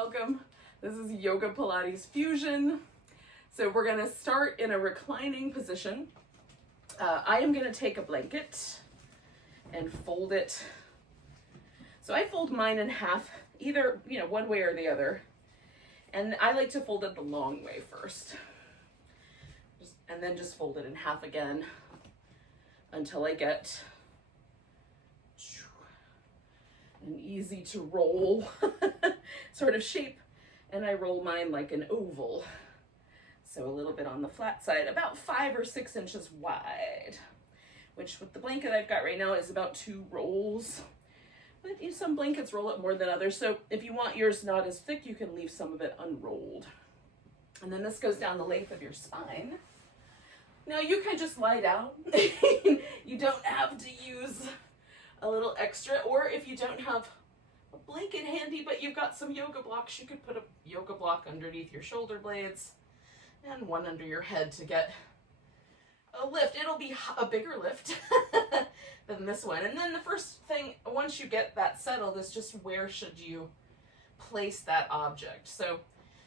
welcome. This is Yoga Pilates Fusion. So we're gonna start in a reclining position. I am gonna take a blanket and fold it. So I fold mine in half, either, one way or the other. And I like to fold it the long way first. And then just fold it in half again until I get an easy to roll sort of shape. And I roll mine like an oval. So a little bit on the flat side, about 5 or 6 inches wide, which with the blanket I've got right now is about 2 rolls. But some blankets roll it more than others. So if you want yours not as thick, you can leave some of it unrolled. And then this goes down the length of your spine. Now you can just lie down. You don't have to use a little extra, or if you don't have a blanket handy, but you've got some yoga blocks, you could put a yoga block underneath your shoulder blades and one under your head to get a lift. It'll be a bigger lift than this one. And then the first thing, once you get that settled, is just where should you place that object. So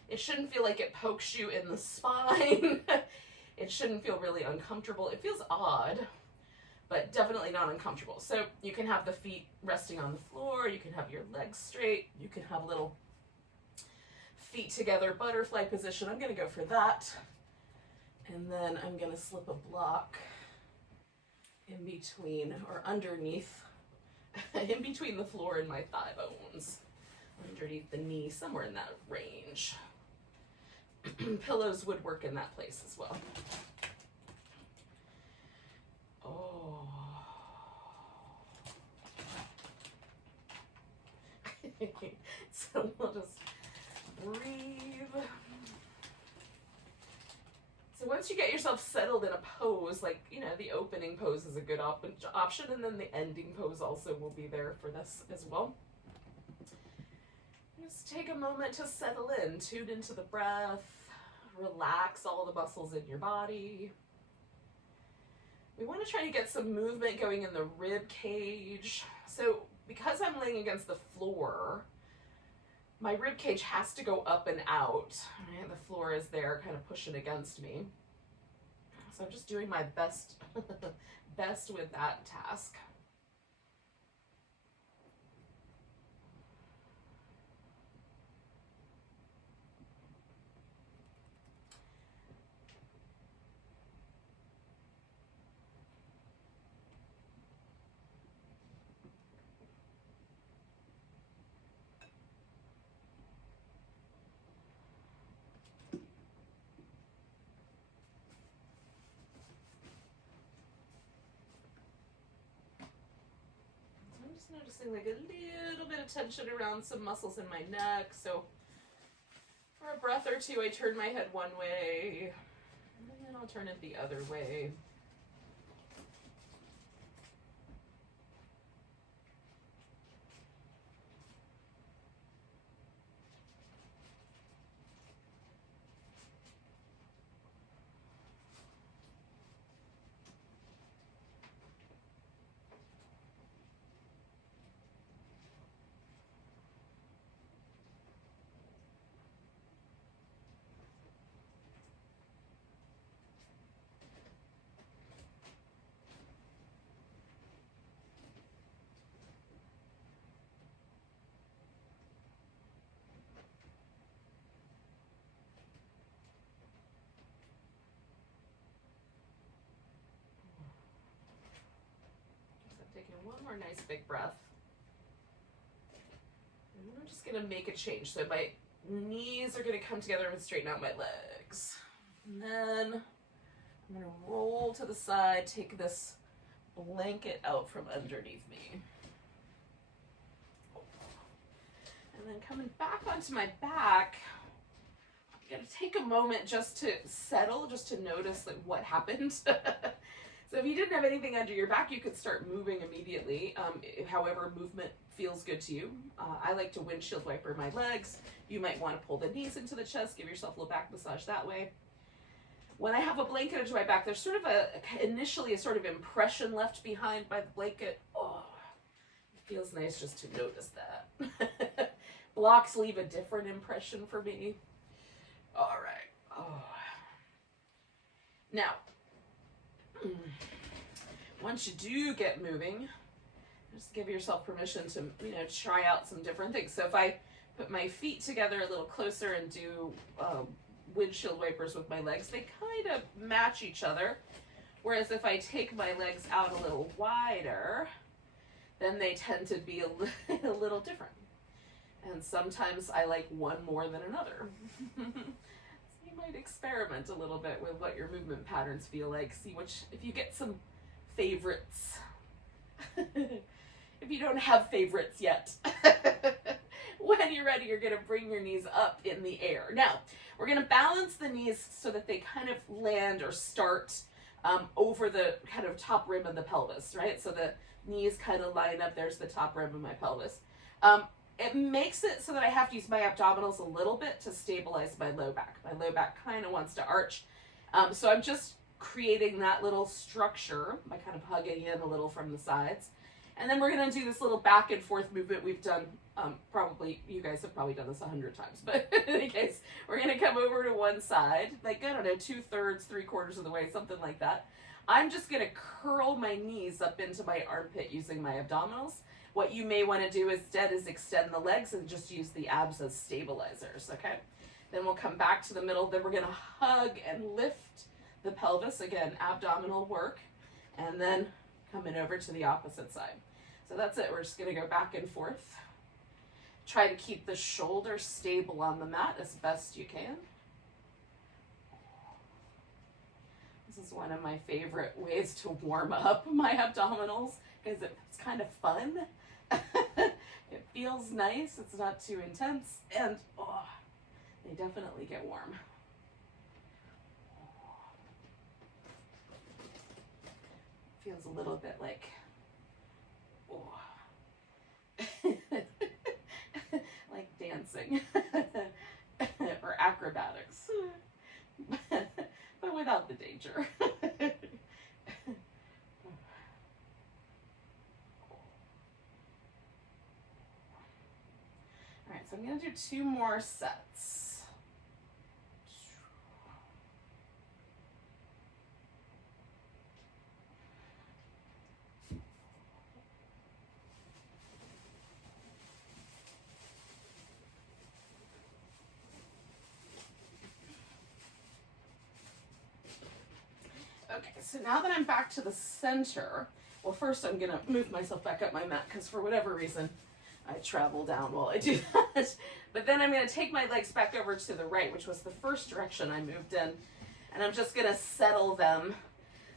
it shouldn't feel like it pokes you in the spine. It shouldn't feel really uncomfortable. It feels odd, but definitely not uncomfortable. So you can have the feet resting on the floor, you can have your legs straight, you can have little feet together butterfly position. I'm gonna go for that. And then I'm gonna slip a block in between or underneath, in between the floor and my thigh bones, underneath the knee, somewhere in that range. Pillows would work in that place as well. Oh. So we'll just breathe. So once you get yourself settled in a pose, like, the opening pose is a good option, and then the ending pose also will be there for this as well. Just take a moment to settle in, tune into the breath, relax all the muscles in your body. We want to try to get some movement going in the rib cage. So because I'm laying against the floor, my rib cage has to go up and out. Right? The floor is there kind of pushing against me. So I'm just doing my best, best with that task. Noticing like a little bit of tension around some muscles in my neck. So for a breath or two, I turn my head one way, and then I'll turn it the other way. Taking one more nice big breath. And then I'm just gonna make a change. So my knees are gonna come together and straighten out my legs. And then I'm gonna roll to the side, take this blanket out from underneath me. And then coming back onto my back, I'm gonna take a moment just to settle, just to notice like what happened. So if you didn't have anything under your back, you could start moving immediately, however movement feels good to you. I like to windshield wiper my legs. You might want to pull the knees into the chest, give yourself a little back massage that way. When I have a blanket under my back, there's sort of initially a sort of impression left behind by the blanket. Oh, it feels nice just to notice that. Blocks leave a different impression for me. All right. Oh. Now, once you do get moving, just give yourself permission to, try out some different things. So if I put my feet together a little closer and do windshield wipers with my legs, they kind of match each other. Whereas if I take my legs out a little wider, then they tend to be a little different. And sometimes I like one more than another. So you might experiment a little bit with what your movement patterns feel like. See if you get some favorites. If you don't have favorites yet. When you're ready, you're going to bring your knees up in the air. Now, we're going to balance the knees so that they kind of land or start over the kind of top rim of the pelvis, right? So the knees kind of line up. There's the top rim of my pelvis. It makes it so that I have to use my abdominals a little bit to stabilize my low back. My low back kind of wants to arch. So I'm just creating that little structure by kind of hugging in a little from the sides. And then we're going to do this little back and forth movement we've done. Probably, you guys have probably done this 100 times, but in any case, we're going to come over to one side, like, I don't know, 2/3, 3/4 of the way, something like that. I'm just going to curl my knees up into my armpit using my abdominals. What you may want to do instead is extend the legs and just use the abs as stabilizers, okay? Then we'll come back to the middle. Then we're going to hug and lift the pelvis. Again, abdominal work. And then coming over to the opposite side. So that's it. We're just going to go back and forth. Try to keep the shoulders stable on the mat as best you can. This is one of my favorite ways to warm up my abdominals because it's kind of fun. It feels nice. It's not too intense. And they definitely get warm. Feels a little bit like, like dancing or acrobatics, but without the danger. All right, so I'm going to do 2 more sets. Okay, so now that I'm back to the center, well, first I'm going to move myself back up my mat because for whatever reason, I travel down while I do that. But then I'm going to take my legs back over to the right, which was the first direction I moved in, and I'm just going to settle them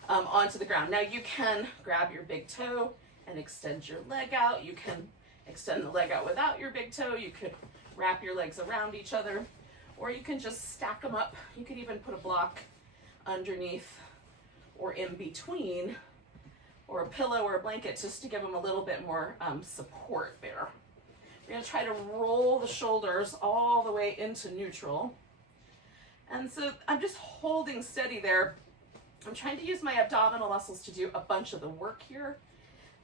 onto the ground. Now you can grab your big toe and extend your leg out. You can extend the leg out without your big toe. You could wrap your legs around each other, or you can just stack them up. You could even put a block underneath or in between, or a pillow or a blanket just to give them a little bit more support there. We're going to try to roll the shoulders all the way into neutral. And so I'm just holding steady there. I'm trying to use my abdominal muscles to do a bunch of the work here,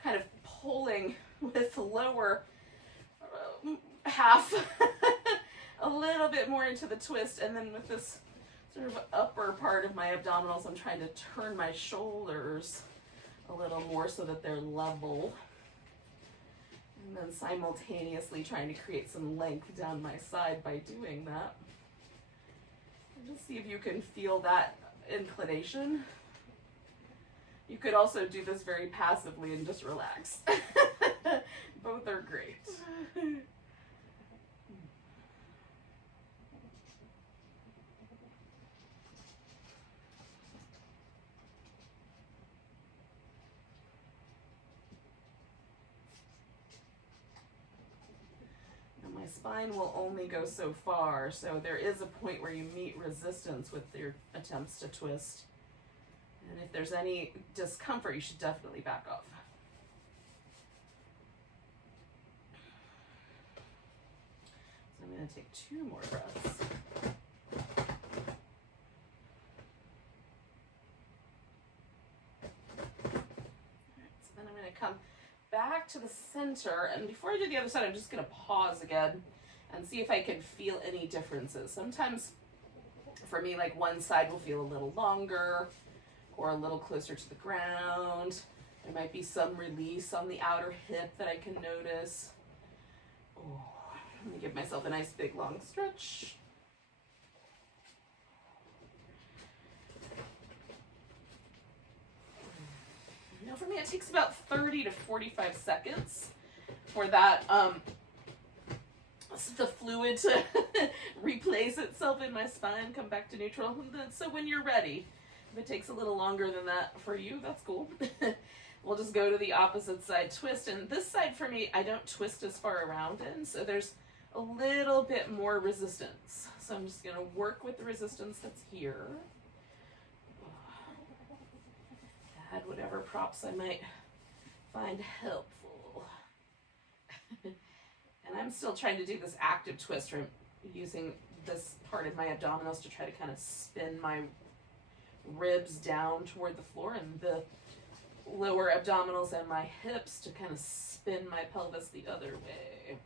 kind of pulling with the lower half a little bit more into the twist, and then with this sort of upper part of my abdominals, I'm trying to turn my shoulders a little more so that they're level. And then simultaneously trying to create some length down my side by doing that. And just see if you can feel that inclination. You could also do this very passively and just relax. Both are great. My spine will only go so far, so there is a point where you meet resistance with your attempts to twist. And if there's any discomfort, you should definitely back off. So I'm going to take 2 more breaths. So then I'm going to come back to the center, and before I do the other side, I'm just going to pause again and see if I can feel any differences. Sometimes for me, like one side will feel a little longer or a little closer to the ground. There might be some release on the outer hip that I can notice. Oh, let me give myself a nice big long stretch. Now for me, it takes about 30 to 45 seconds for that, the fluid to replace itself in my spine, come back to neutral. So when you're ready, if it takes a little longer than that for you, that's cool. We'll just go to the opposite side, twist. And this side for me, I don't twist as far around in, so there's a little bit more resistance. So I'm just gonna work with the resistance that's here. Add whatever props I might find helpful. And I'm still trying to do this active twist, where I'm using this part of my abdominals to try to kind of spin my ribs down toward the floor, and the lower abdominals and my hips to kind of spin my pelvis the other way.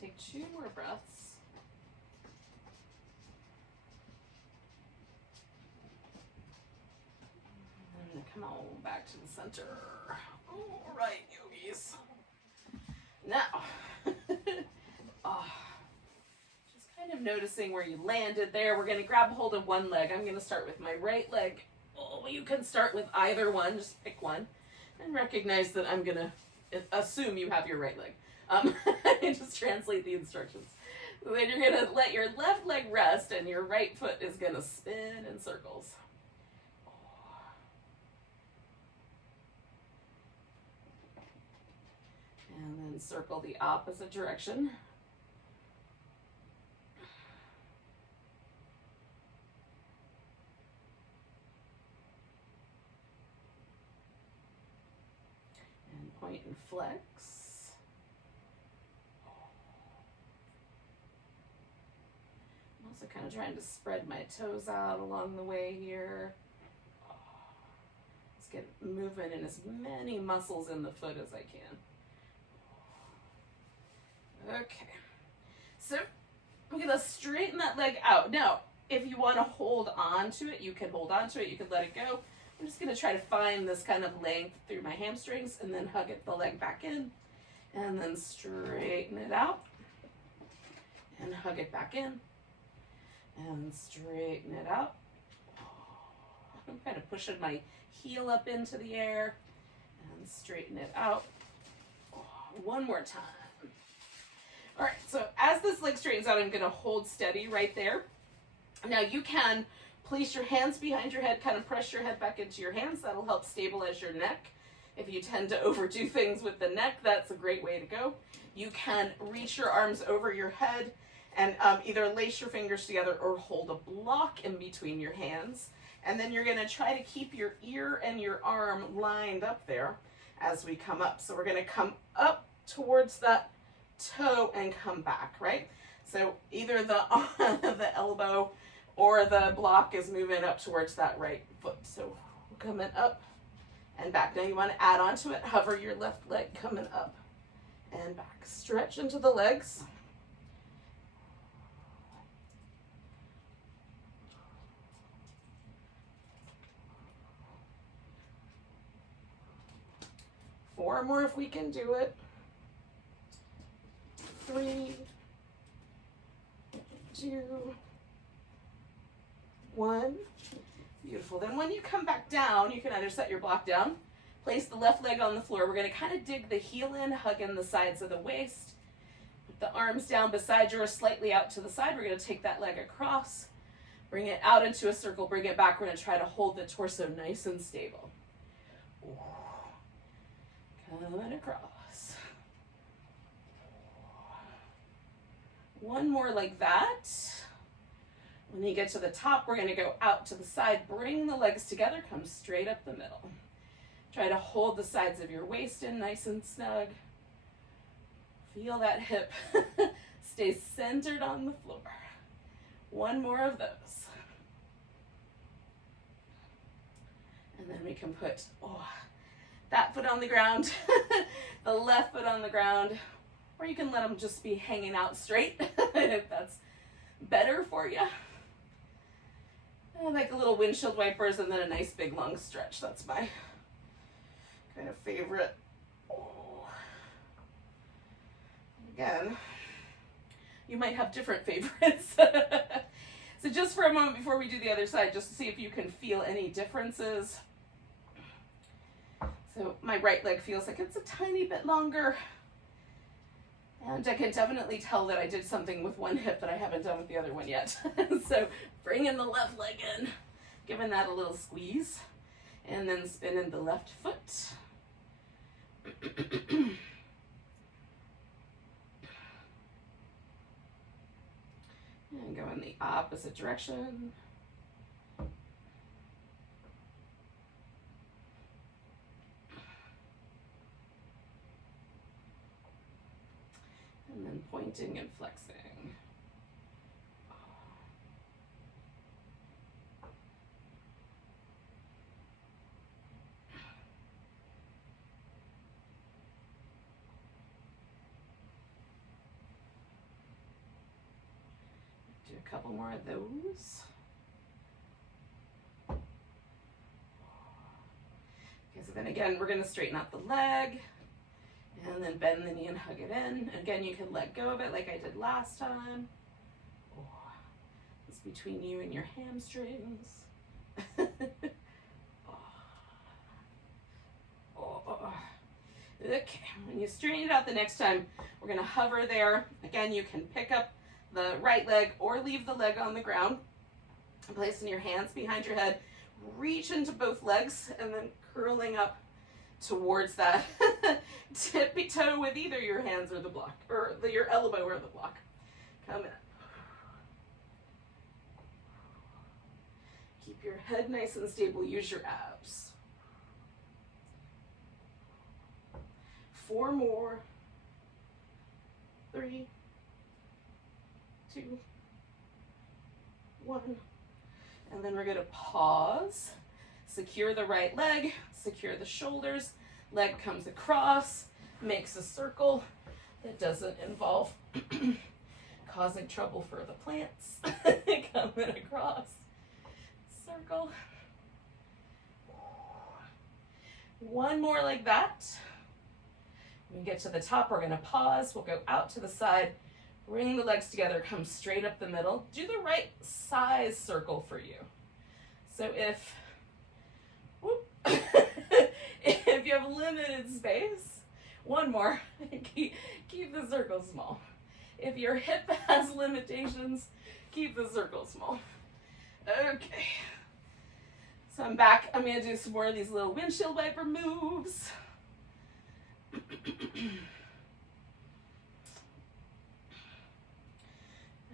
Take 2 more breaths. I'm going to come on back to the center. All right, yogis. Now, just kind of noticing where you landed there. We're going to grab hold of one leg. I'm going to start with my right leg. Oh, you can start with either one. Just pick one. And recognize that I'm going to assume you have your right leg. Just translate the instructions. So then you're going to let your left leg rest and your right foot is going to spin in circles. And then circle the opposite direction. And point and flex. So kind of trying to spread my toes out along the way here. Let's get movement in as many muscles in the foot as I can. Okay. So I'm going to straighten that leg out. Now, if you want to hold on to it, you can hold on to it. You can let it go. I'm just going to try to find this kind of length through my hamstrings and then hug the leg back in. And then straighten it out. And hug it back in. And straighten it out. I'm kind of pushing my heel up into the air and straighten it out. One more time. All right, so as this leg straightens out, I'm going to hold steady right there. Now you can place your hands behind your head, kind of press your head back into your hands. That'll help stabilize your neck. If you tend to overdo things with the neck, that's a great way to go. You can reach your arms over your head and either lace your fingers together or hold a block in between your hands. And then you're gonna try to keep your ear and your arm lined up there as we come up. So we're gonna come up towards that toe and come back, right? So either the, the elbow or the block is moving up towards that right foot. So coming up and back. Now you wanna add on to it, hover your left leg coming up and back. Stretch into the legs. Four more if we can do it. 3, 2, 1. Beautiful. Then when you come back down, you can either set your block down, place the left leg on the floor. We're going to kind of dig the heel in, hug in the sides of the waist. Put the arms down beside you or slightly out to the side. We're going to take that leg across, bring it out into a circle, bring it back. We're going to try to hold the torso nice and stable. Coming across. One more like that. When you get to the top, we're going to go out to the side, bring the legs together, come straight up the middle. Try to hold the sides of your waist in nice and snug. Feel that hip stay centered on the floor. One more of those. And then we can put that foot on the ground, the left foot on the ground, or you can let them just be hanging out straight if that's better for you. And like a little windshield wipers and then a nice big lung stretch. That's my kind of favorite. Again, you might have different favorites. So just for a moment before we do the other side, just to see if you can feel any differences. So my right leg feels like it's a tiny bit longer. And I can definitely tell that I did something with one hip that I haven't done with the other one yet. So bringing the left leg in, giving that a little squeeze, and then spinning the left foot. And go in the opposite direction. And then pointing and flexing. Do a couple more of those. Okay, so then again, we're going to straighten out the leg. And then bend the knee and hug it in. Again, you can let go of it like I did last time. It's between you and your hamstrings. Okay, when you straighten it out the next time, we're going to hover there. Again, you can pick up the right leg or leave the leg on the ground. Placing your hands behind your head. Reach into both legs and then curling up towards that tippy toe with either your hands or the block, or your elbow or the block. Come in. Keep your head nice and stable. Use your abs. 4 more. 3, 2, 1. And then we're going to pause. Secure the right leg, secure the shoulders, leg comes across, makes a circle that doesn't involve causing trouble for the plants. Coming across, circle. One more like that. When we get to the top, we're going to pause. We'll go out to the side, bring the legs together, come straight up the middle. Do the right size circle for you. So if if you have limited space, one more, keep the circle small. If your hip has limitations, keep the circle small. Okay, so I'm back. I'm going to do some more of these little windshield wiper moves.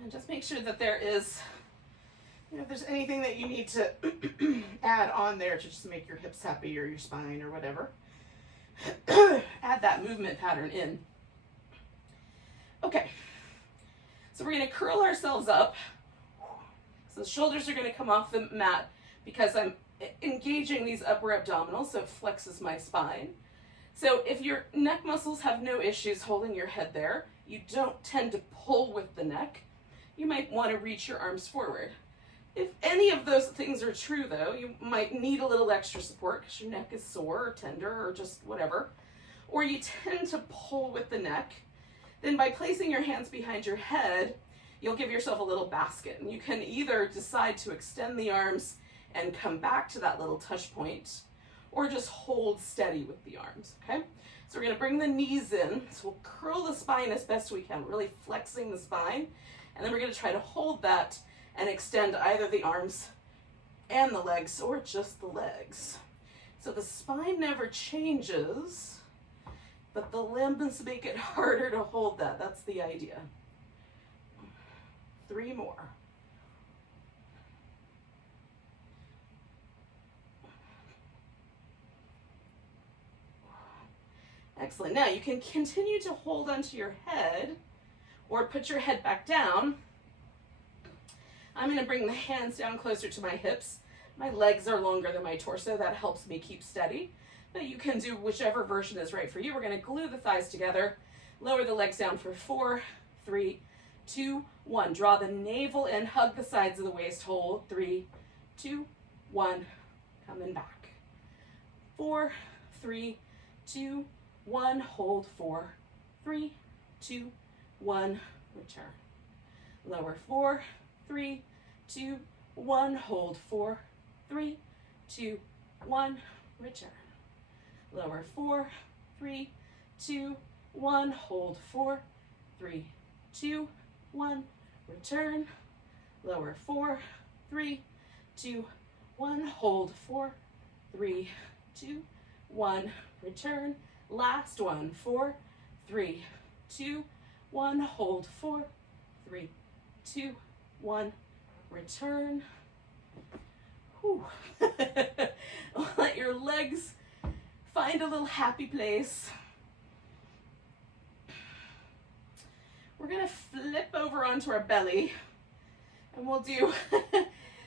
And just make sure that there is, if there's anything that you need to add on there to just make your hips happy or your spine or whatever, add that movement pattern in. Okay, so we're going to curl ourselves up. So the shoulders are going to come off the mat because I'm engaging these upper abdominals, so it flexes my spine. So if your neck muscles have no issues holding your head there, you don't tend to pull with the neck, you might want to reach your arms forward. If any of those things are true, though, you might need a little extra support because your neck is sore or tender or just whatever, or you tend to pull with the neck, then by placing your hands behind your head, you'll give yourself a little basket. And you can either decide to extend the arms and come back to that little touch point, or just hold steady with the arms, okay? So we're gonna bring the knees in. So we'll curl the spine as best we can, really flexing the spine. And then we're gonna try to hold that and extend either the arms and the legs or just the legs. So the spine never changes, but the limbs make it harder to hold that. That's the idea. 3 more. Excellent. Now you can continue to hold onto your head or put your head back down. I'm going to bring the hands down closer to my hips. My legs are longer than my torso. That helps me keep steady. But you can do whichever version is right for you. We're going to glue the thighs together. Lower the legs down for 4, 3, 2, 1. Draw the navel in. Hug the sides of the waist. Hold. 3, 2, 1. Coming back. 4, 3, 2, 1. Hold. 4, 3, 2, 1. Return. Lower. 4, 3, 2, 1. Hold. 4, 3, 2, 1. Return. Lower. 4, 3, 2, 1. Hold. 4, 3, 2, 1. Return. Lower. 4, 3, 2, 1. Hold. 4, 3, 2, 1. Return. Last one. 4, 3, 2, 1. Hold. 4, 3, 2, 1. Return. Whew. Let your legs find a little happy place. We're gonna flip over onto our belly and we'll do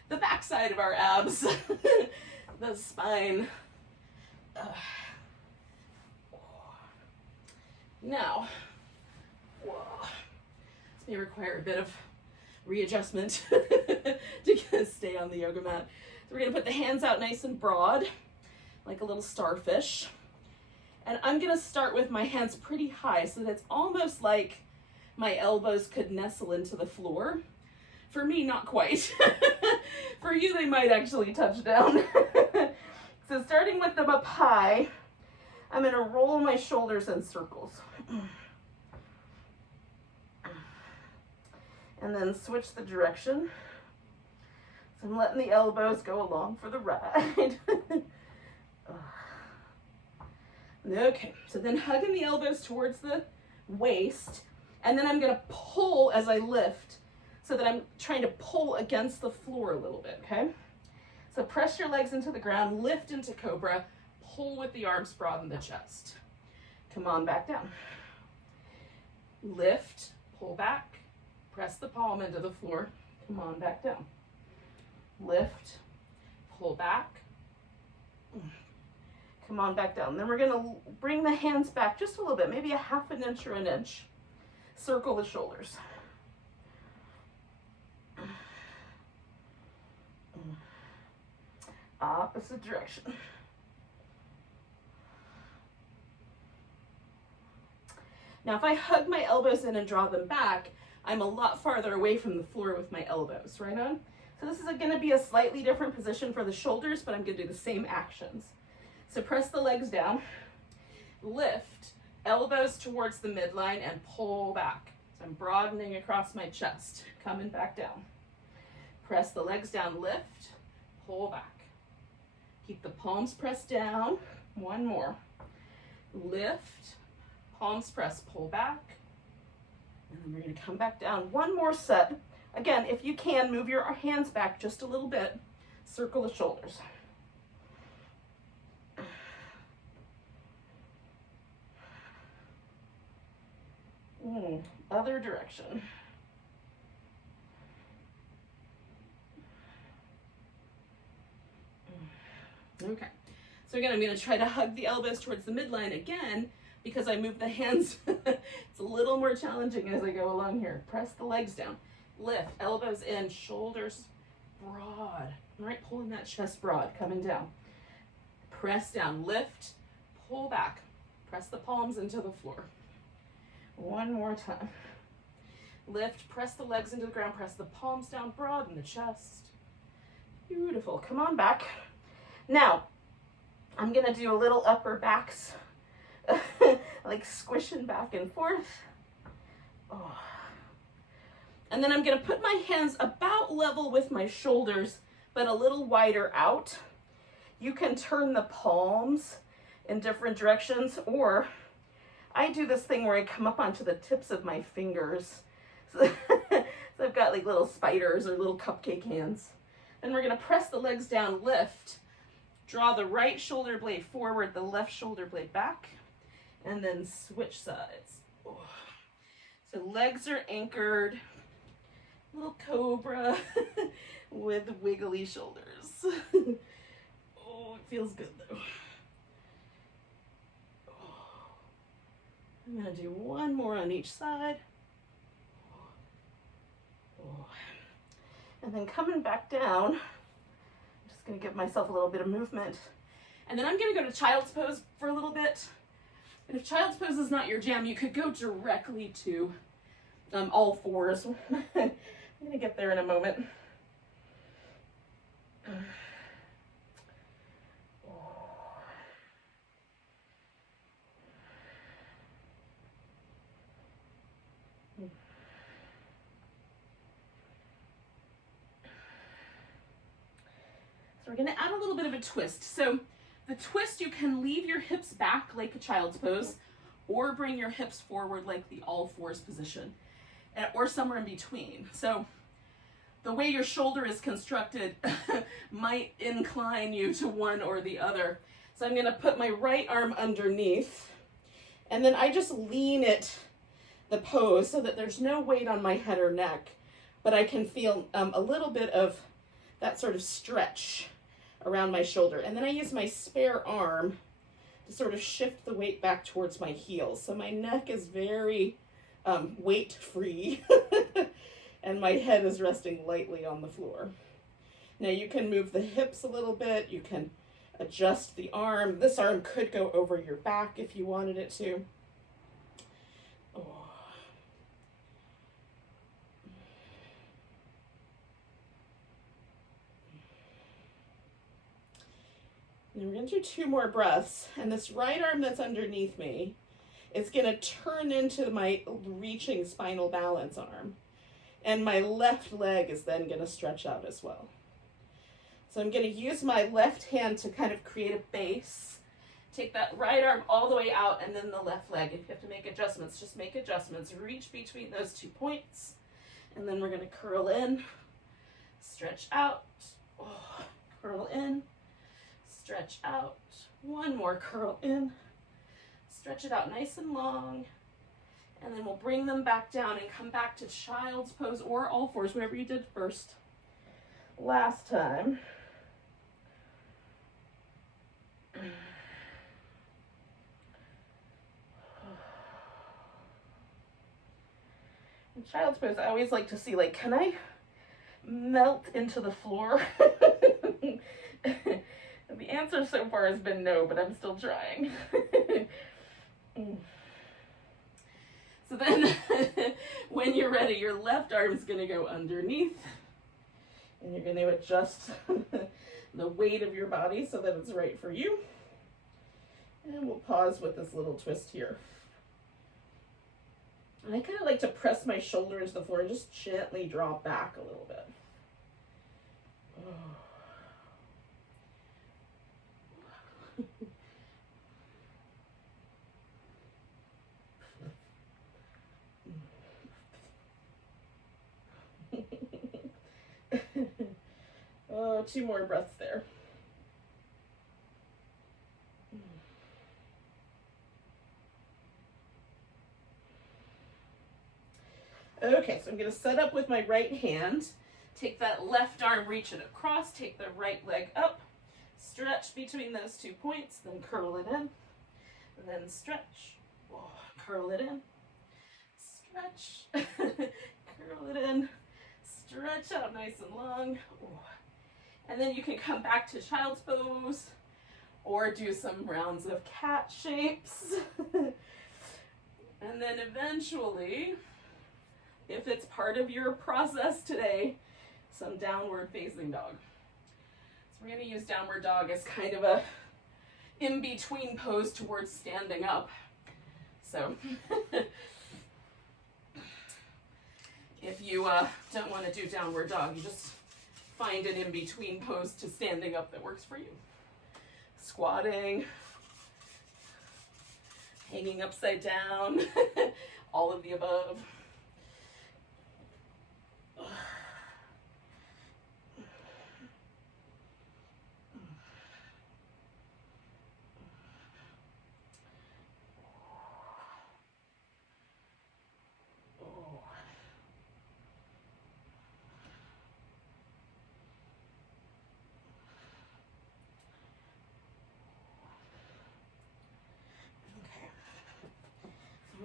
the back side of our abs, the spine. Now, this may require a bit of readjustment to stay on the yoga mat. So we're gonna put the hands out nice and broad, like a little starfish. And I'm gonna start with my hands pretty high so that it's almost like my elbows could nestle into the floor. For me, not quite. For you, they might actually touch down. So starting with them up high, I'm gonna roll my shoulders in circles. And then switch the direction. So I'm letting the elbows go along for the ride. Okay, so then hugging the elbows towards the waist, and then I'm gonna pull as I lift so that I'm trying to pull against the floor a little bit, okay? So press your legs into the ground, lift into cobra, pull with the arms broad in the chest. Come on back down. Lift, pull back, press the palm into the floor. Come on back down. Lift, pull back. Come on back down. Then we're gonna bring the hands back just a little bit, maybe a half an inch or an inch. Circle the shoulders. Opposite direction. Now, if I hug my elbows in and draw them back, I'm a lot farther away from the floor with my elbows, right on? So this is gonna be a slightly different position for the shoulders, but I'm gonna do the same actions. So press the legs down, lift, elbows towards the midline and pull back. So I'm broadening across my chest, coming back down. Press the legs down, lift, pull back. Keep the palms pressed down. One more. Lift, palms press, pull back. And then we're gonna come back down. One more set. Again, if you can, move your hands back just a little bit. Circle the shoulders. Other direction. Okay, so again, I'm going to try to hug the elbows towards the midline again because I move the hands. It's a little more challenging as I go along here. Press the legs down, lift, elbows in, shoulders broad. All right, pulling that chest broad, coming down. Press down, lift, pull back. Press the palms into the floor. One more time. Lift, press the legs into the ground, press the palms down, broad in the chest. Beautiful, come on back. Now, I'm gonna do a little upper backs like squishing back and forth. Oh. And then I'm going to put my hands about level with my shoulders, but a little wider out. You can turn the palms in different directions, or I do this thing where I come up onto the tips of my fingers. So, so I've got like little spiders or little cupcake hands. Then we're going to press the legs down, lift, draw the right shoulder blade forward, the left shoulder blade back, and then switch sides. Oh. So legs are anchored, little cobra with wiggly shoulders. Oh, it feels good though. Oh. I'm going to do one more on each side. Oh. And then coming back down, I'm just going to give myself a little bit of movement. And then I'm going to go to child's pose for a little bit. And if child's pose is not your jam, you could go directly to all fours. I'm going to get there in a moment. So we're going to add a little bit of a twist. So the twist, you can leave your hips back like a child's pose, or bring your hips forward like the all fours position, or somewhere in between. So the way your shoulder is constructed might incline you to one or the other. So I'm going to put my right arm underneath, and then I just lean it, the pose, so that there's no weight on my head or neck, but I can feel a little bit of that sort of stretch around my shoulder. And then I use my spare arm to sort of shift the weight back towards my heels. So my neck is very weight free and my head is resting lightly on the floor. Now you can move the hips a little bit. You can adjust the arm. This arm could go over your back if you wanted it to. Oh. And we're going to do 2 more breaths, and this right arm that's underneath me is going to turn into my reaching spinal balance arm, and my left leg is then going to stretch out as well. So I'm going to use my left hand to kind of create a base, take that right arm all the way out, and then the left leg. If you have to make adjustments, just make adjustments. Reach between those 2 points, and then we're going to curl in, stretch out, curl in, stretch out, one more curl in, stretch it out nice and long, and then we'll bring them back down and come back to child's pose or all fours, whatever you did first last time. In child's pose, I always like to see, like, can I melt into the floor? The answer so far has been no, but I'm still trying. So then, when you're ready, your left arm is going to go underneath, and you're going to adjust the weight of your body so that it's right for you. And we'll pause with this little twist here. And I kind of like to press my shoulder into the floor and just gently draw back a little bit. Oh, 2 more breaths there. Okay, so I'm going to set up with my right hand. Take that left arm, reach it across, take the right leg up, stretch between those 2 points, then curl it in, and then stretch, curl it in, stretch, curl it in, stretch out nice and long. And then you can come back to child's pose or do some rounds of cat shapes. And then eventually, if it's part of your process today, some downward facing dog. So we're going to use downward dog as kind of a in-between pose towards standing up. So if you don't want to do downward dog, you just find an in-between pose to standing up that works for you. Squatting, hanging upside down, all of the above.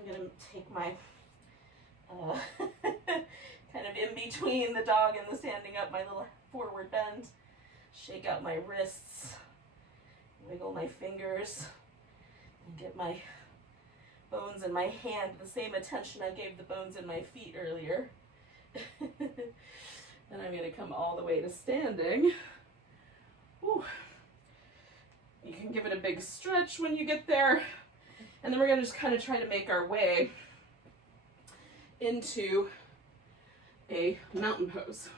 I'm going to take my kind of in between the dog and the standing up, my little forward bend, shake out my wrists, wiggle my fingers, and get my bones in my hand the same attention I gave the bones in my feet earlier. And I'm going to come all the way to standing. Whew. You can give it a big stretch when you get there. And then we're going to just kind of try to make our way into a mountain pose.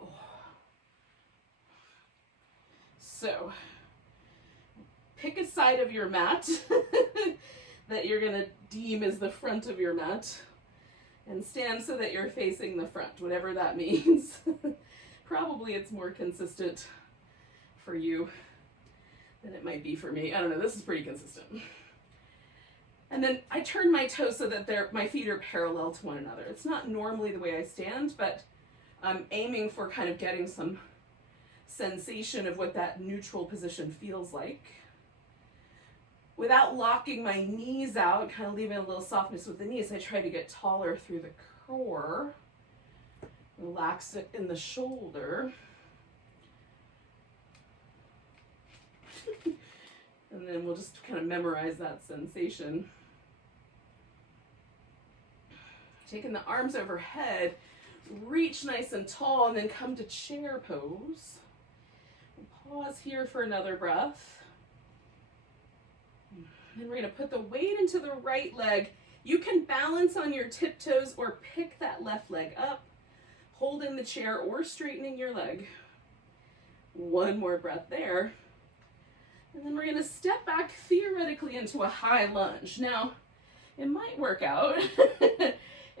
Oh. So, pick a side of your mat that you're going to deem as the front of your mat and stand so that you're facing the front, whatever that means. Probably it's more consistent for you than it might be for me. I don't know, this is pretty consistent. And then I turn my toes so that my feet are parallel to one another. It's not normally the way I stand, but I'm aiming for kind of getting some sensation of what that neutral position feels like. Without locking my knees out, kind of leaving a little softness with the knees, I try to get taller through the core. Relax it in the shoulder. And then we'll just kind of memorize that sensation. Taking the arms overhead, reach nice and tall, and then come to chair pose. Pause here for another breath. Then we're going to put the weight into the right leg. You can balance on your tiptoes or pick that left leg up, hold in the chair or straightening your leg. One more breath there. And then we're going to step back theoretically into a high lunge. Now, it might work out.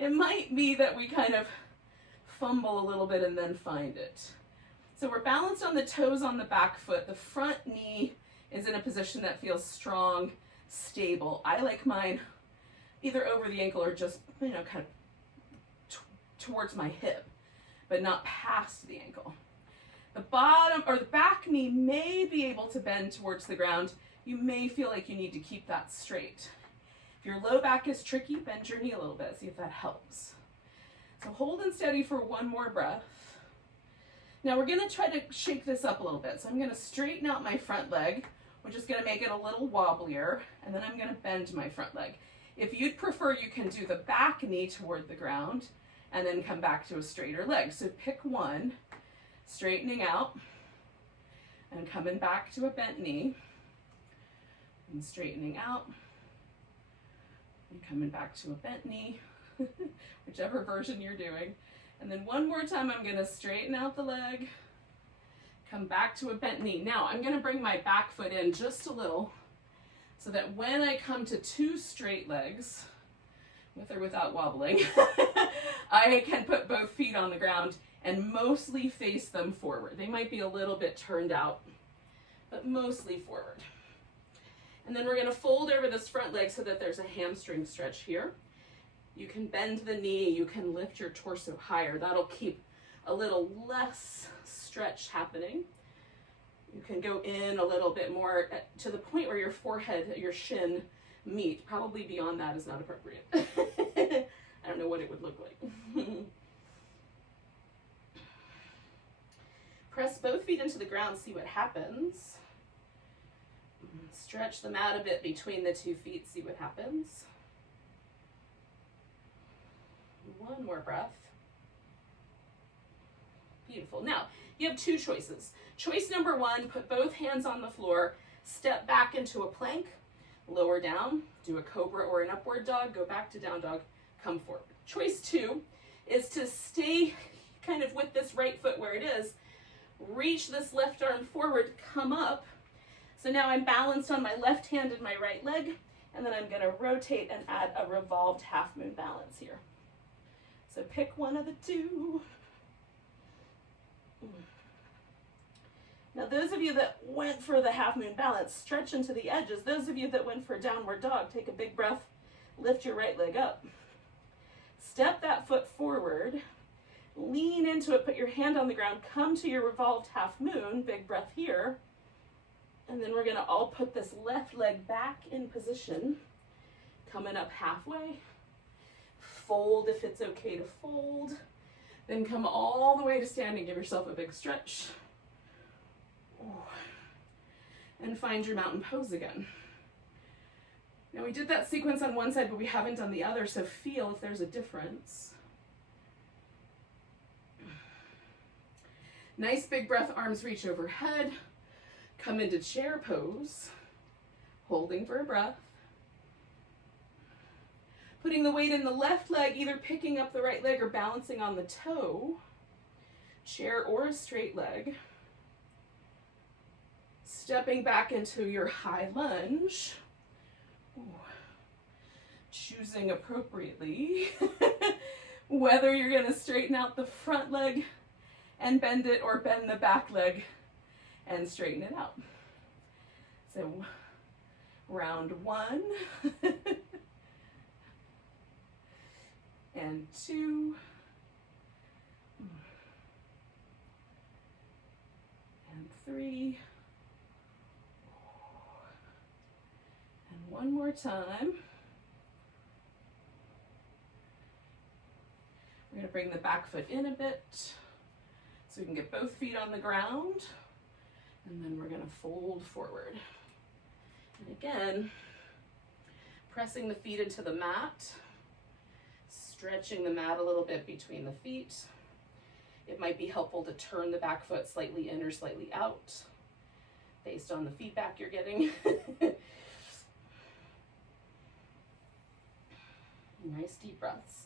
It might be that we kind of fumble a little bit and then find it. So we're balanced on the toes on the back foot. The front knee is in a position that feels strong, stable. I like mine either over the ankle or just, kind of towards my hip, but not past the ankle. The bottom or the back knee may be able to bend towards the ground. You may feel like you need to keep that straight. If your low back is tricky, bend your knee a little bit, see if that helps. So hold and steady for one more breath. Now we're going to try to shake this up a little bit. So I'm going to straighten out my front leg, which is going to make it a little wobblier, and then I'm going to bend my front leg. If you'd prefer, you can do the back knee toward the ground and then come back to a straighter leg. So pick one, straightening out and coming back to a bent knee and straightening out and coming back to a bent knee, whichever version you're doing. And then one more time, I'm going to straighten out the leg, come back to a bent knee. Now I'm going to bring my back foot in just a little so that when I come to two straight legs, with or without wobbling, I can put both feet on the ground and mostly face them forward. They might be a little bit turned out, but mostly forward. And then we're going to fold over this front leg so that there's a hamstring stretch here. You can bend the knee, you can lift your torso higher. That'll keep a little less stretch happening. You can go in a little bit more to the point where your forehead, your shin meet. Probably beyond that is not appropriate. I don't know what it would look like. Press both feet into the ground, see what happens. Stretch them out a bit between the 2 feet, see what happens. One more breath. Beautiful. Now, you have two choices. Choice number one, put both hands on the floor, Step back into a plank, lower down, do a cobra or an upward dog, go back to down dog, come forward. Choice 2 is to stay kind of with this right foot where it is, reach this left arm forward, come up. So now I'm balanced on my left hand and my right leg, and then I'm gonna rotate and add a revolved half moon balance here. So pick one of the two. Now those of you that went for the half moon balance, stretch into the edges. Those of you that went for downward dog, take a big breath, lift your right leg up. Step that foot forward, lean into it, put your hand on the ground, come to your revolved half moon, big breath here. And then we're gonna all put this left leg back in position, coming up halfway. Fold if it's okay to fold. Then come all the way to standing, give yourself a big stretch. And find your mountain pose again. Now we did that sequence on one side, but we haven't done the other, so feel if there's a difference. Nice big breath, arms reach overhead. Come into chair pose, holding for a breath. Putting the weight in the left leg, either picking up the right leg or balancing on the toe. Chair or a straight leg. Stepping back into your high lunge. Ooh. Choosing appropriately whether you're going to straighten out the front leg and bend it, or bend the back leg and straighten it out. So round 1 and 2 and 3 and one more time. We're going to bring the back foot in a bit so we can get both feet on the ground, and then we're going to fold forward. And again, pressing the feet into the mat, stretching the mat a little bit between the feet. It might be helpful to turn the back foot slightly in or slightly out based on the feedback you're getting. Nice deep breaths.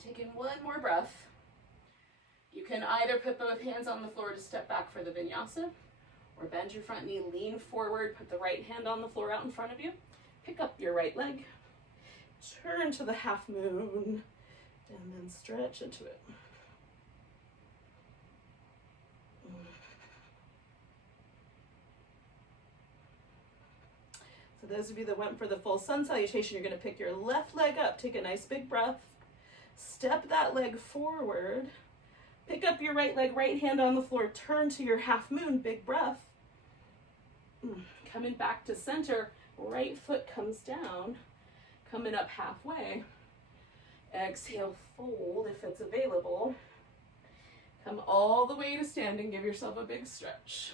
Take in one more breath. You can either put both hands on the floor to step back for the vinyasa, or bend your front knee, lean forward, put the right hand on the floor out in front of you, pick up your right leg, turn to the half moon, and then stretch into it. So those of you that went for the full sun salutation, you're going to pick your left leg up, take a nice big breath. Step that leg forward, pick up your right leg, right hand on the floor, turn to your half moon, big breath. Coming back to center, right foot comes down, coming up halfway. Exhale, fold if it's available. Come all the way to standing, give yourself a big stretch.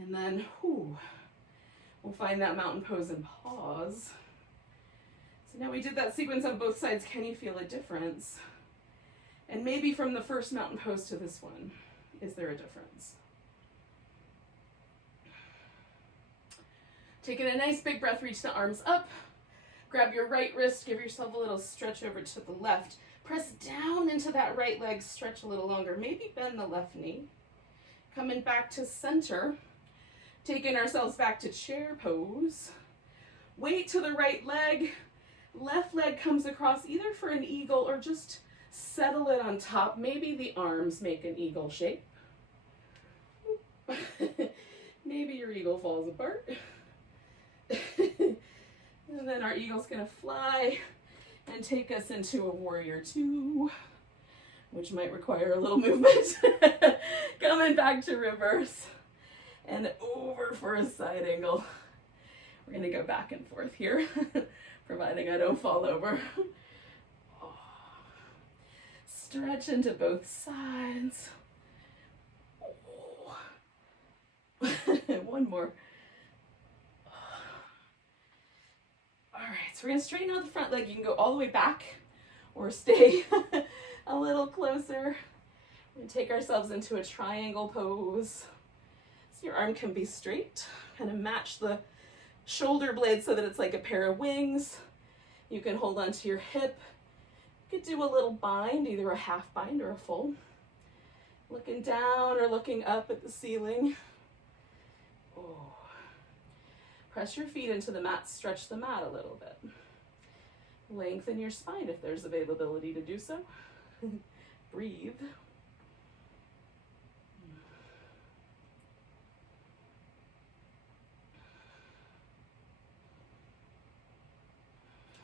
And then, we'll find that mountain pose and pause. So now we did that sequence on both sides. Can you feel a difference? And maybe from the first mountain pose to this one, is there a difference? Taking a nice big breath, reach the arms up. Grab your right wrist, give yourself a little stretch over to the left. Press down into that right leg, stretch a little longer. Maybe bend the left knee. Coming back to center. Taking ourselves back to chair pose. Weight to the right leg. Left leg comes across either for an eagle or just settle it on top. Maybe the arms make an eagle shape. Maybe your eagle falls apart. And then our eagle's gonna fly and take us into a warrior 2, which might require a little movement. Coming back to reverse and over for a side angle. We're gonna go back and forth here. Providing I don't fall over. Stretch into both sides. One more. All right, so we're gonna straighten out the front leg. You can go all the way back or stay a little closer. We're gonna take ourselves into a triangle pose. So your arm can be straight, kind of match the shoulder blade so that it's like a pair of wings. You can hold onto your hip. You could do a little bind, either a half bind or a full. Looking down or looking up at the ceiling. Oh. Press your feet into the mat, stretch the mat a little bit. Lengthen your spine if there's availability to do so. Breathe.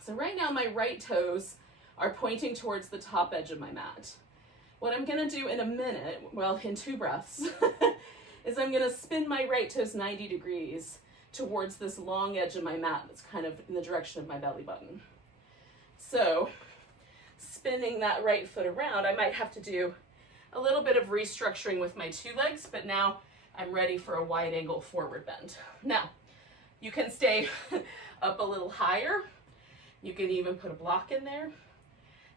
So right now my right toes are pointing towards the top edge of my mat. What I'm gonna do in a minute, well, in 2 breaths, is I'm gonna spin my right toes 90 degrees towards this long edge of my mat that's kind of in the direction of my belly button. So spinning that right foot around, I might have to do a little bit of restructuring with my 2 legs, but now I'm ready for a wide angle forward bend. Now, you can stay up a little higher. You can even put a block in there.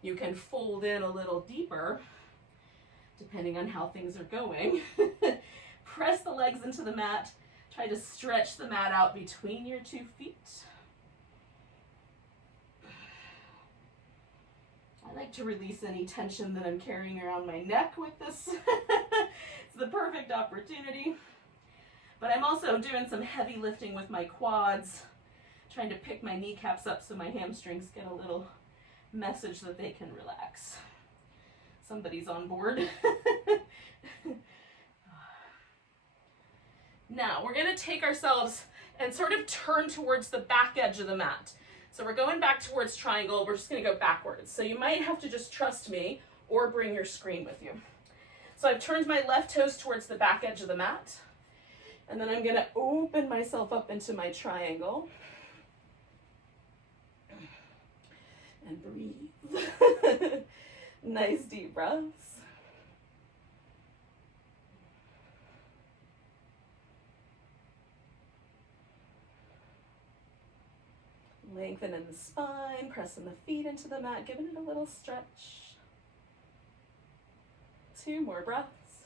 You can fold in a little deeper, depending on how things are going. Press the legs into the mat. Try to stretch the mat out between your 2 feet. I like to release any tension that I'm carrying around my neck with this. It's the perfect opportunity. But I'm also doing some heavy lifting with my quads, trying to pick my kneecaps up so my hamstrings get a little message that they can relax. Somebody's on board. Now we're gonna take ourselves and sort of turn towards the back edge of the mat. So we're going back towards triangle. We're just gonna go backwards. So you might have to just trust me or bring your screen with you. So I've turned my left toes towards the back edge of the mat. And then I'm gonna open myself up into my triangle. And breathe. Nice deep breaths. Lengthen in the spine, pressing the feet into the mat, giving it a little stretch. 2 more breaths.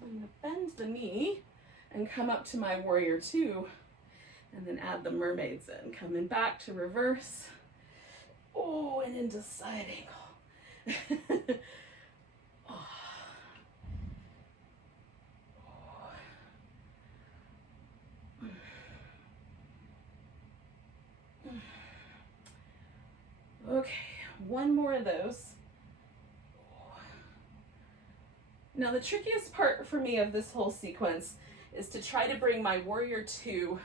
I'm going to bend the knee and come up to my warrior 2, and then add the mermaids in. Coming back to reverse. Oh, and into side angle. Oh. Okay, 1 more of those. Now the trickiest part for me of this whole sequence is to try to bring my warrior 2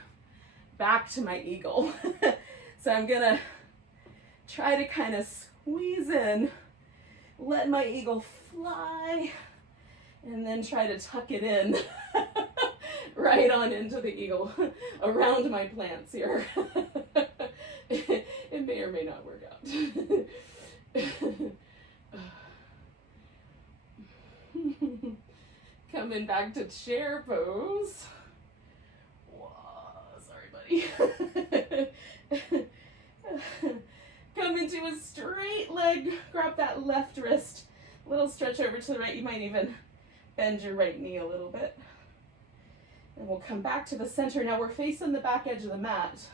back to my eagle. So I'm gonna try to kind of squeeze in, let my eagle fly, and then try to tuck it in right on into the eagle around my plants here. It may or may not work out. Coming back to chair pose. Whoa, sorry, buddy. Come into a straight leg. Grab that left wrist. A little stretch over to the right. You might even bend your right knee a little bit. And we'll come back to the center. Now we're facing the back edge of the mat.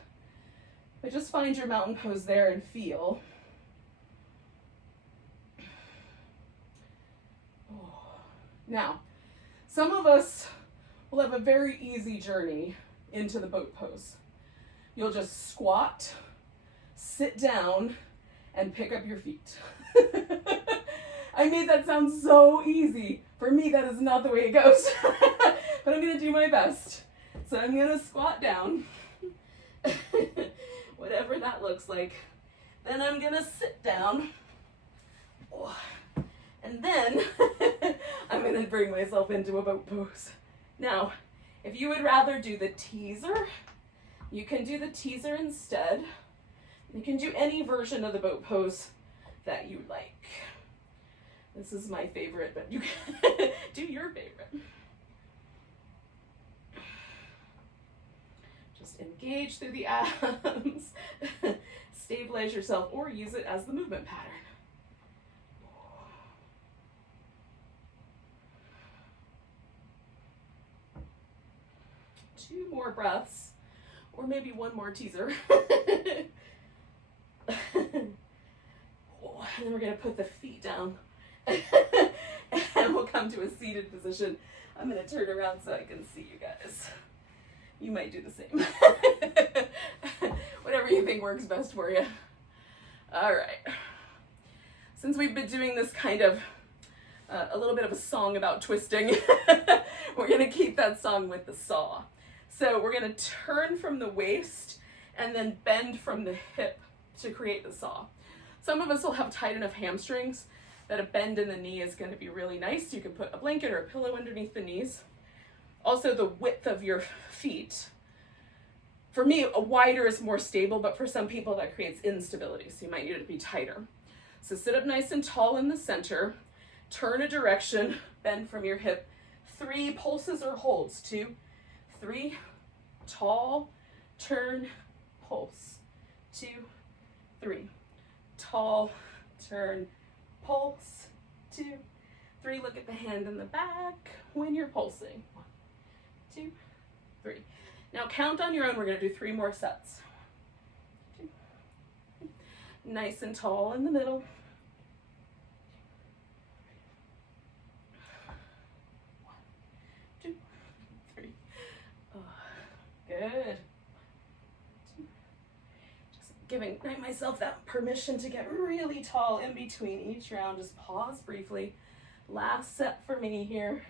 But just find your mountain pose there and feel. Now, some of us will have a very easy journey into the boat pose. You'll just squat, sit down, and pick up your feet. I made that sound so easy. For me, that is not the way it goes. But I'm gonna do my best. So I'm gonna squat down, whatever that looks like. Then I'm gonna sit down. And then I'm going to bring myself into a boat pose. Now, if you would rather do the teaser, you can do the teaser instead. You can do any version of the boat pose that you like. This is my favorite, but you can do your favorite. Just engage through the abs, stabilize yourself, or use it as the movement pattern. Two more breaths, or maybe one more teaser. And then we're going to put the feet down and we'll come to a seated position. I'm going to turn around so I can see you guys. You might do the same. Whatever you think works best for you. All right. Since we've been doing this kind of a little bit of a song about twisting, we're going to keep that song with the saw. So we're going to turn from the waist and then bend from the hip to create the saw. Some of us will have tight enough hamstrings that a bend in the knee is going to be really nice. You can put a blanket or a pillow underneath the knees. Also, the width of your feet. For me, a wider is more stable, but for some people that creates instability, so you might need it to be tighter. So sit up nice and tall in the center, turn a direction, bend from your hip. 3 pulses or holds. 2, 3, tall, turn, pulse. 2, 3. Tall, turn, pulse. 2, 3. Look at the hand in the back when you're pulsing. 1, 2, 3. Now count on your own. We're going to do 3 more sets. 2, 3. Nice and tall in the middle. 1, 2, 3. Good. Giving myself that permission to get really tall in between each round. Just pause briefly. Last set for me here.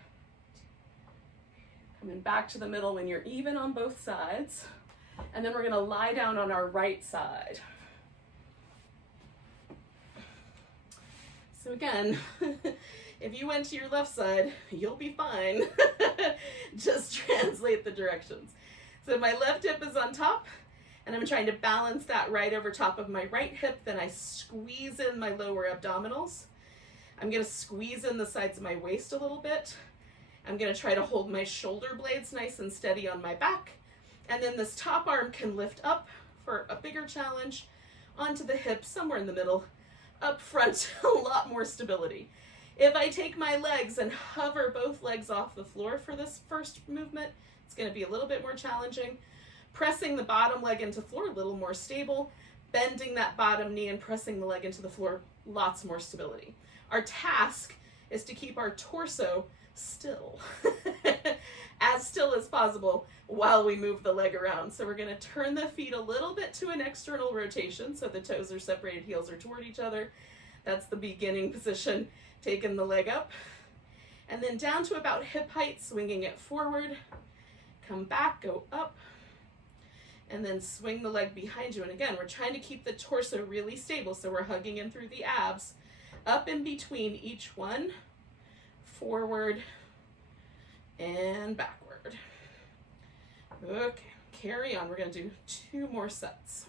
Coming back to the middle when you're even on both sides. And then we're going to lie down on our right side. So again, if you went to your left side, you'll be fine. Just translate the directions. So my left hip is on top. And I'm trying to balance that right over top of my right hip. Then I squeeze in my lower abdominals. I'm going to squeeze in the sides of my waist a little bit. I'm going to try to hold my shoulder blades nice and steady on my back. And then this top arm can lift up for a bigger challenge onto the hip, somewhere in the middle, up front, a lot more stability. If I take my legs and hover both legs off the floor for this first movement, it's going to be a little bit more challenging. Pressing the bottom leg into the floor, a little more stable. Bending that bottom knee and pressing the leg into the floor, lots more stability. Our task is to keep our torso still, as still as possible while we move the leg around. So we're going to turn the feet a little bit to an external rotation so the toes are separated, heels are toward each other. That's the beginning position. Taking the leg up and then down to about hip height, swinging it forward. Come back, go up. And then swing the leg behind you. And again, we're trying to keep the torso really stable. So we're hugging in through the abs. Up in between each one. Forward and backward. Okay, carry on. We're going to do 2 more sets.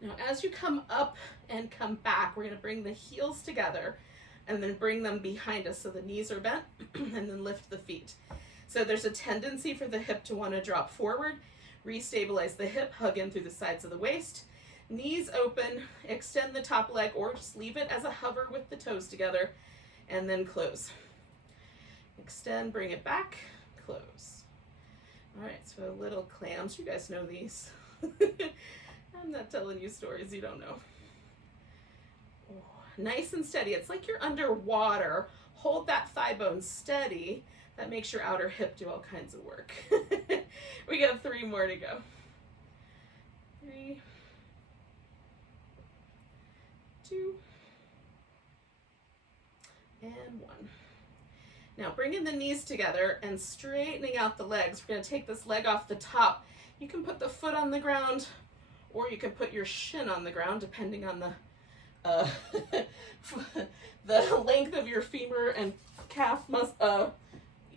Now, as you come up and come back, we're going to bring the heels together and then bring them behind us so the knees are bent and then lift the feet. So there's a tendency for the hip to want to drop forward, restabilize the hip, hug in through the sides of the waist, knees open, extend the top leg or just leave it as a hover with the toes together and then close. Extend, bring it back, close. All right, so a little clams. You guys know these. I'm not telling you stories you don't know. Oh, nice and steady. It's like you're underwater. Hold that thigh bone steady. That makes your outer hip do all kinds of work. We got 3 more to go. 3, 2, and 1. Now bringing the knees together and straightening out the legs. We're going to take this leg off the top. You can put the foot on the ground, or you can put your shin on the ground, depending on the length of your femur and calf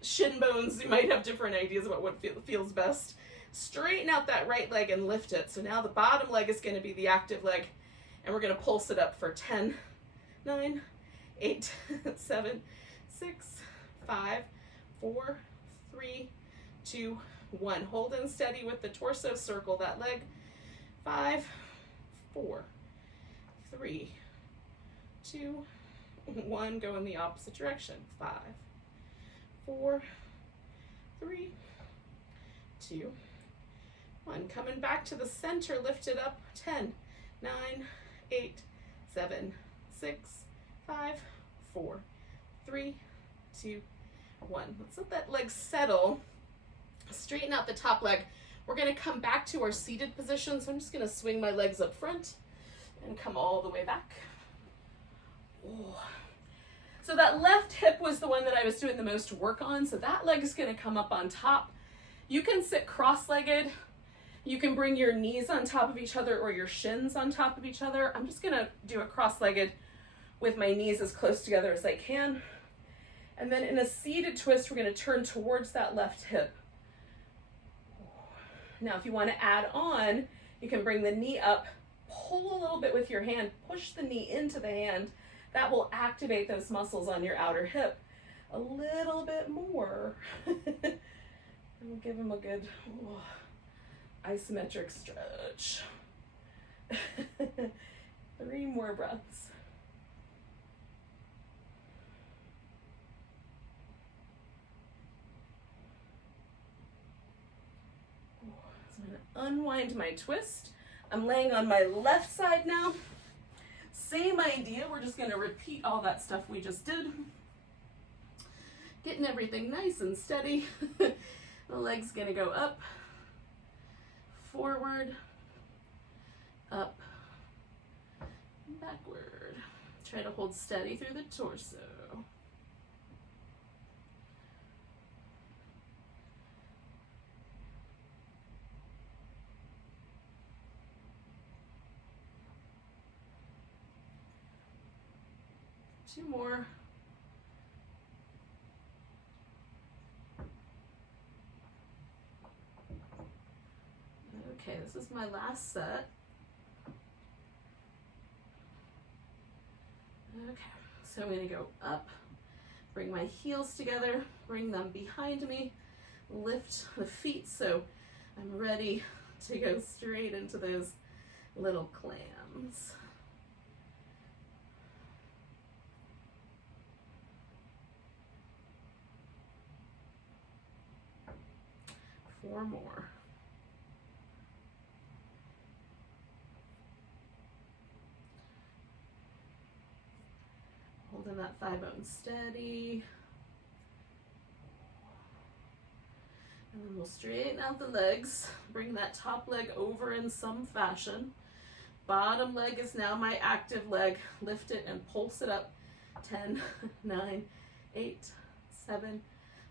shin bones, you might have different ideas about what feels best. Straighten out that right leg and lift it. So now the bottom leg is going to be the active leg, and we're going to pulse it up for 10, 9, 8, 7, 6, 5, 4, 3, 2, 1. Hold in steady with the torso, circle that leg. 5, 4, 3, 2, 1. Go in the opposite direction. 5, 4, 3, 2, 1. Coming back to the center, lift it up. 10, 9, 8, 7, 6, 5, 4, 3, 2, 1. Let's let that leg settle. Straighten out the top leg. We're going to come back to our seated position. So I'm just going to swing my legs up front and come all the way back. Ooh. So that left hip was the one that I was doing the most work on. So that leg is going to come up on top. You can sit cross-legged. You can bring your knees on top of each other or your shins on top of each other. I'm just going to do a cross-legged with my knees as close together as I can. And then in a seated twist, we're going to turn towards that left hip. Now, if you want to add on, you can bring the knee up, pull a little bit with your hand, push the knee into the hand. That will activate those muscles on your outer hip a little bit more. And we'll give them a good isometric stretch. 3 more breaths. Unwind my twist. I'm laying on my left side now. Same idea. We're just going to repeat all that stuff we just did. Getting everything nice and steady. The leg's going to go up, forward, up, backward. Try to hold steady through the torso. Two more. Okay, this is my last set. Okay, so I'm going to go up, bring my heels together, bring them behind me, lift the feet so I'm ready to go straight into those little clams. 4 more. Holding that thigh bone steady. And then we'll straighten out the legs. Bring that top leg over in some fashion. Bottom leg is now my active leg. Lift it and pulse it up. 10, 9, 8, 7,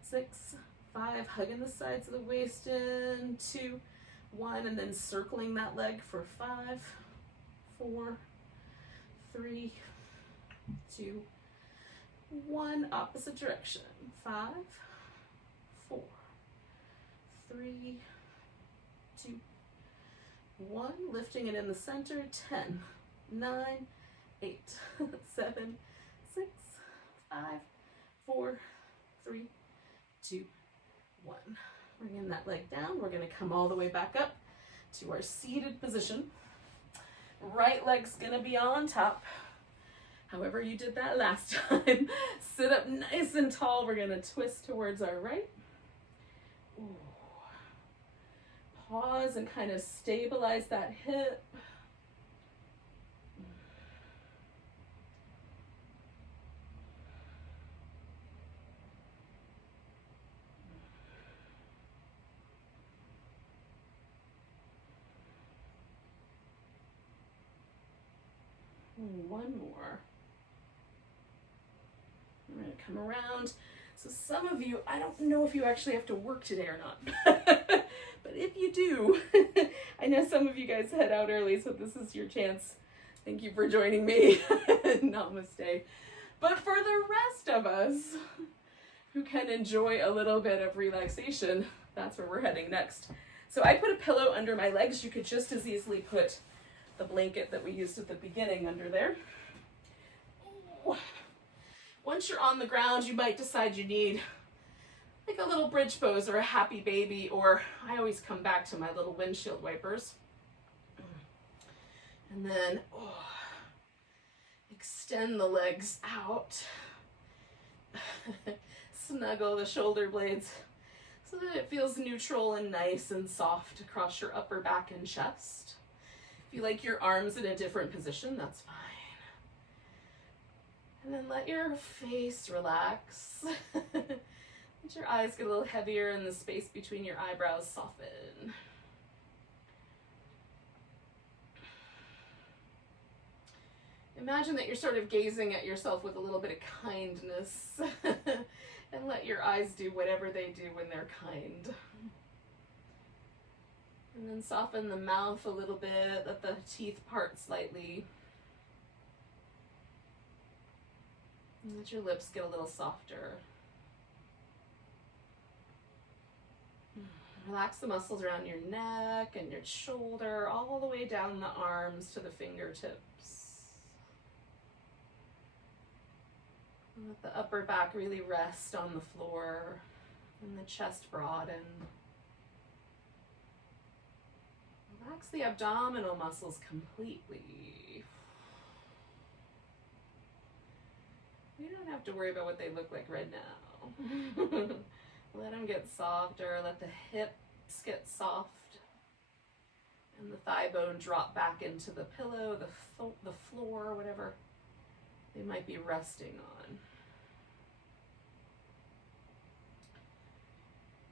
6, 5, hugging the sides of the waist in, 2, 1, and then circling that leg for 5, 4, 3, 2, 1, opposite direction. 5, 4, 3, 2, 1, lifting it in the center. 10, 9, 8, 7, 6, 5, 4, 3, 2, 1. Bringing that leg down. We're going to come all the way back up to our seated position. Right leg's going to be on top. However you did that last time. Sit up nice and tall. We're going to twist towards our right. Ooh. Pause and kind of stabilize that hip. One more. I'm going to come around. So some of you, I don't know if you actually have to work today or not, but if you do, I know some of you guys head out early, so this is your chance. Thank you for joining me. Namaste. But for the rest of us, who can enjoy a little bit of relaxation, that's where we're heading next. So I put a pillow under my legs. You could just as easily put the blanket that we used at the beginning under there. Once you're on the ground, you might decide you need like a little bridge pose or a happy baby, or I always come back to my little windshield wipers. And then extend the legs out. Snuggle the shoulder blades so that it feels neutral and nice and soft across your upper back and chest. If you like your arms in a different position, that's fine. And then let your face relax. Let your eyes get a little heavier and the space between your eyebrows soften. Imagine that you're sort of gazing at yourself with a little bit of kindness. And let your eyes do whatever they do when they're kind. And then soften the mouth a little bit, let the teeth part slightly. And let your lips get a little softer. Relax the muscles around your neck and your shoulder, all the way down the arms to the fingertips. Let the upper back really rest on the floor and the chest broaden. Relax the abdominal muscles completely. You don't have to worry about what they look like right now. Let them get softer. Let the hips get soft. And the thigh bone drop back into the pillow, the floor, whatever they might be resting on.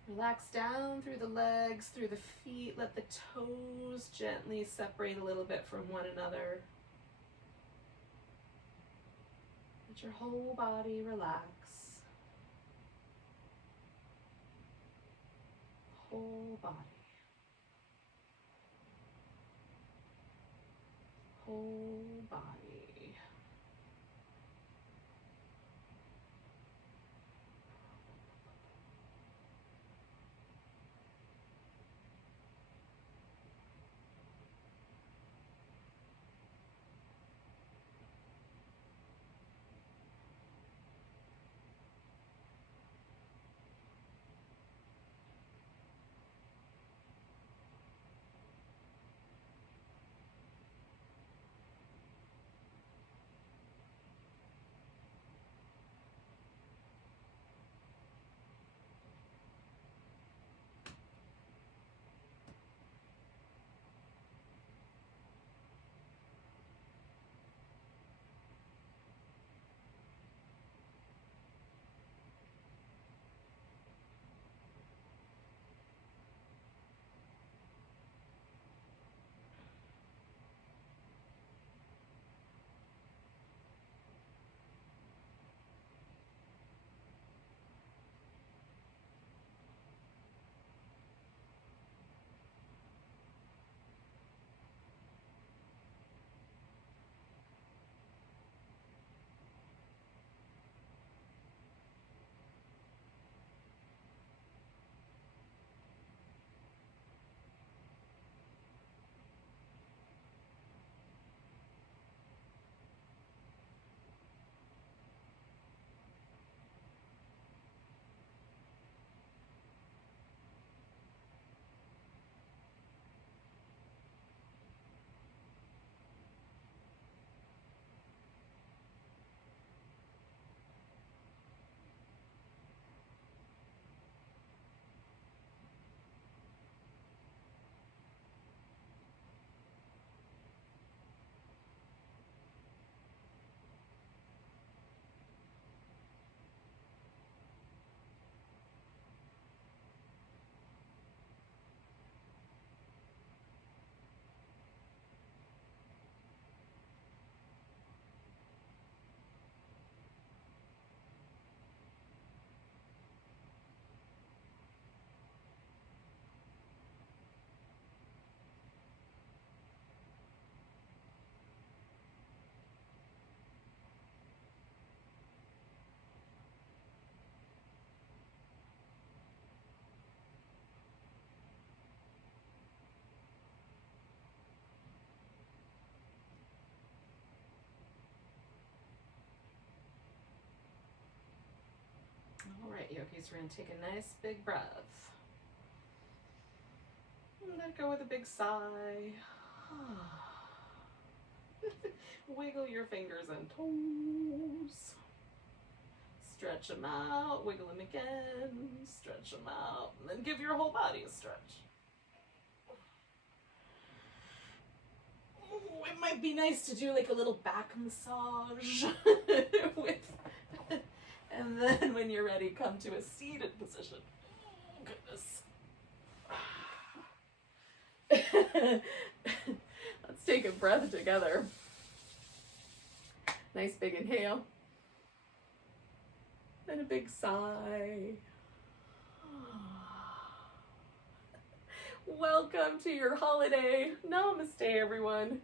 Relax down through the legs, through the feet. Let the toes gently separate a little bit from one another. Let your whole body relax. Whole body. Whole body. yogis, we're going to take a nice big breath. And let go with a big sigh. Wiggle your fingers and toes. Stretch them out, wiggle them again, stretch them out, and then give your whole body a stretch. Ooh, it might be nice to do like a little back massage and then when you're ready, come to a seated position. Oh, goodness. Let's take a breath together. Nice big inhale. And a big sigh. Welcome to your holiday. Namaste, everyone.